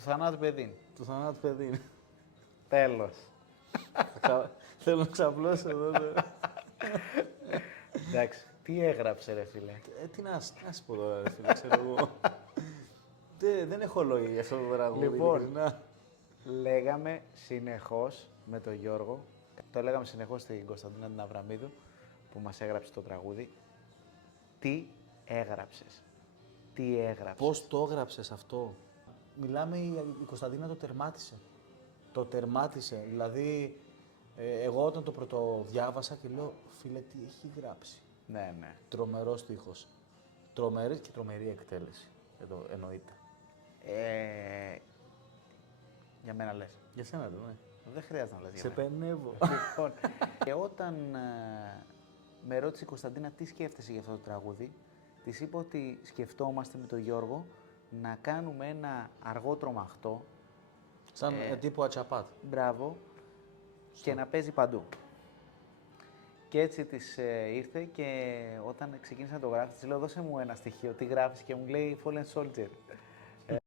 Του θανάτου παιδί. Του θανάτου παιδί. Τέλος. Θέλω να ξαπλώσω εδώ. Εντάξει, τι έγραψε ρε φίλε. Τι να σου πω τώρα, ρε φίλε, ξέρω εγώ. Δεν έχω λόγια για αυτό το τραγούδι. Λοιπόν, ειλικρινά. λέγαμε συνεχώς με τον Γιώργο, το λέγαμε συνεχώς στην Κωνσταντίνα την Αβραμίδου, που μας έγραψε το τραγούδι. Τι έγραψες. Τι έγραψες. Πώς το έγραψες αυτό. Μιλάμε, η Κωνσταντίνα το τερμάτισε. Το τερμάτισε. Δηλαδή, εγώ όταν το πρωτοδιάβασα και λέω, φίλε, τι έχει γράψει. Ναι, ναι. Τρομερός στίχος. Τρομερή και τρομερή εκτέλεση. Εδώ εννοείται. Για μένα λες. Για σένα το, ναι. Δεν χρειάζεται να λες για Σε μένα. πενεύω. Λοιπόν, και όταν με ρώτησε η Κωνσταντίνα τι σκέφτεσαι για αυτό το τραγούδι, της είπα ότι σκεφτόμαστε με τον Γιώργο να κάνουμε ένα αργό τρομαχτό. Σαν τύπου ατσαπάτ. Μπράβο. Και να παίζει παντού. Και έτσι της ήρθε και όταν ξεκίνησα να το γράφει, της λέω δώσε μου ένα στοιχείο, τι γράφεις και μου λέει Fallen Soldier.